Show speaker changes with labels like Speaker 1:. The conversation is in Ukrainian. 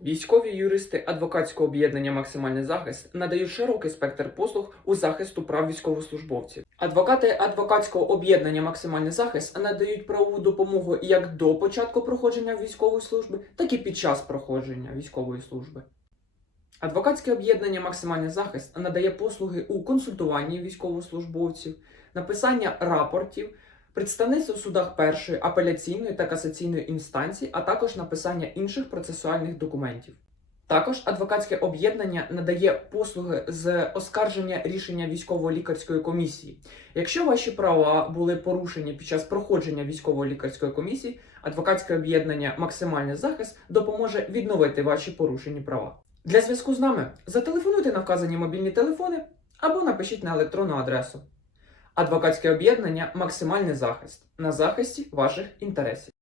Speaker 1: Військові юристи адвокатського об'єднання Максимальний захист надають широкий спектр послуг у захисту прав військовослужбовців. Адвокати адвокатського об'єднання Максимальний захист надають правову допомогу як до початку проходження військової служби, так і під час проходження військової служби. Адвокатське об'єднання Максимальний захист надає послуги у консультуванні військовослужбовців, написання рапортів, представництво в судах першої, апеляційної та касаційної інстанції, а також написання інших процесуальних документів. Також адвокатське об'єднання надає послуги з оскарження рішення військово-лікарської комісії. Якщо ваші права були порушені під час проходження військово-лікарської комісії, адвокатське об'єднання Максимальний захист допоможе відновити ваші порушені права. Для зв'язку з нами зателефонуйте на вказані мобільні телефони або напишіть на електронну адресу. Адвокатське об'єднання Максимальний захист на захисті ваших інтересів.